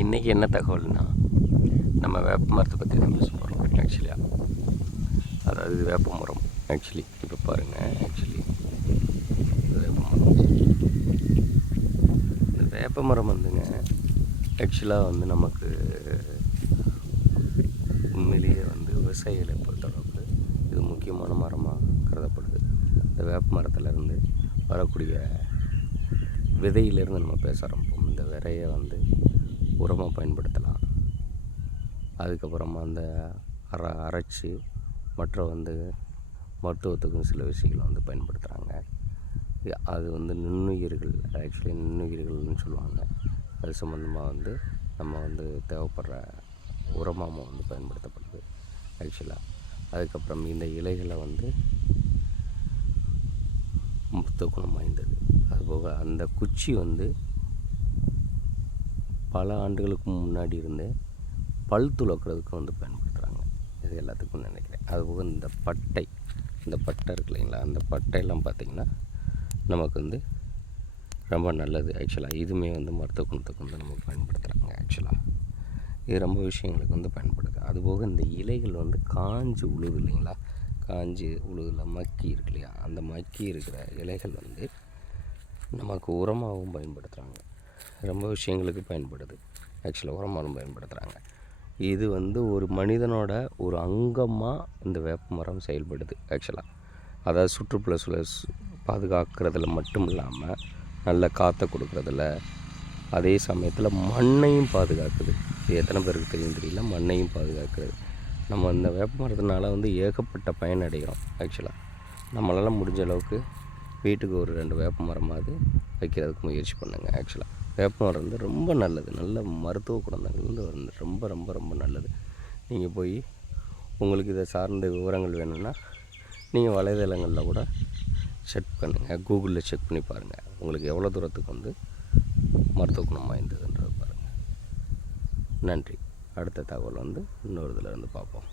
இன்றைக்கி என்ன தகவல்னா, நம்ம வேப்ப மரத்தை பற்றி தான் பேச போகிறோம். ஆக்சுவலியாக அதாவது வேப்ப மரம். ஆக்சுவலி இப்போ பாருங்கள், வேப்ப மரம். இந்த வேப்ப மரம் வந்துங்க ஆக்சுவலாக வந்து நமக்கு உண்மையிலேயே வந்து விவசாயிகளை பொறுத்தளவுக்கு இது முக்கியமான மரமாக கருதப்படுது. இந்த வேப்ப மரத்துலேருந்து வரக்கூடிய விதையிலேருந்து நம்ம பேச ஆரம்பிப்போம். இந்த விதையை வந்து உரமாக பயன்படுத்தலாம். அதுக்கப்புறமா அந்த அரைச்சி மற்ற வந்து மருத்துவத்துக்கும் சில விஷயங்களை வந்து பயன்படுத்துகிறாங்க. அது வந்து நுண்ணுயிர்கள், ஆக்சுவலி நுண்ணுயிர்கள்னு சொல்லுவாங்க. அது சம்மந்தமாக வந்து நம்ம வந்து தேவைப்படுற உரமாக வந்து பயன்படுத்தப்படுது ஆக்சுவலாக. அதுக்கப்புறம் இந்த இலைகளை வந்து மருத்துவ குணம் வாய்ந்தது. அதுபோக அந்த குச்சி வந்து பல ஆண்டுகளுக்கு முன்னாடி இருந்து பல் துளக்கிறதுக்கு வந்து பயன்படுத்துகிறாங்க. இது எல்லாத்துக்கும் நினைக்கிறேன். அதுபோக இந்த பட்டை இருக்கு இல்லைங்களா, அந்த பட்டையெல்லாம் பார்த்திங்கன்னா நமக்கு வந்து ரொம்ப நல்லது ஆக்சுவலாக. இதுவுமே வந்து மருத்துவ குணத்துக்கு வந்து நமக்கு பயன்படுத்துகிறாங்க ஆக்சுவலாக. இது ரொம்ப விஷயங்களுக்கு வந்து பயன்படுது. அதுபோக இந்த இலைகள் வந்து காஞ்சி உழுது இல்லைங்களா, காஞ்சி உழுதில் மக்கி இருக்கு இல்லையா, அந்த மக்கி இருக்கிற இலைகள் வந்து நமக்கு உரமாகவும் பயன்படுத்துகிறாங்க. ரொம்ப விஷயங்களுக்கு பயன்படுது ஆக்சுவலாக, உரமாகவும் பயன்படுத்துகிறாங்க. இது வந்து ஒரு மனிதனோட ஒரு அங்கமாக இந்த வேப்ப மரம் செயல்படுது ஆக்சுவலாக. அதாவது சுற்றுப்புற பாதுகாக்கிறதுல மட்டும் இல்லாமல் நல்ல காற்றை கொடுக்குறதில்ல, அதே சமயத்தில் மண்ணையும் பாதுகாக்குது. இது எத்தனை பேருக்கு தெரியும் தெரியல, மண்ணையும் பாதுகாக்கிறது. நம்ம இந்த வேப்ப மரத்தினால வந்து ஏகப்பட்ட பயனடைகிறோம் ஆக்சுவலாக. நம்மளால் முடிஞ்ச அளவுக்கு வீட்டுக்கு ஒரு 2 வேப்ப மரமாவது வைக்கிறதுக்கு முயற்சி பண்ணுங்க ஆக்சுவலாக. வேப்ப மரம் வந்து ரொம்ப நல்லது, நல்ல மருத்துவ குணங்கள் வந்து ரொம்ப ரொம்ப ரொம்ப நல்லது. நீங்கள் போய் உங்களுக்கு இதை சார்ந்த விவரங்கள் வேணும்னா நீங்கள் வலைதளங்களில் கூட செக் பண்ணுங்கள், கூகுளில் செக் பண்ணி பாருங்கள். உங்களுக்கு எவ்வளோ தூரத்துக்கு வந்து மருத்துவ குணம் வாய்ந்ததுன்றது பாருங்கள். நன்றி. அடுத்த தகவல் வந்து இன்னொரு இதில் இருந்து பார்ப்போம்.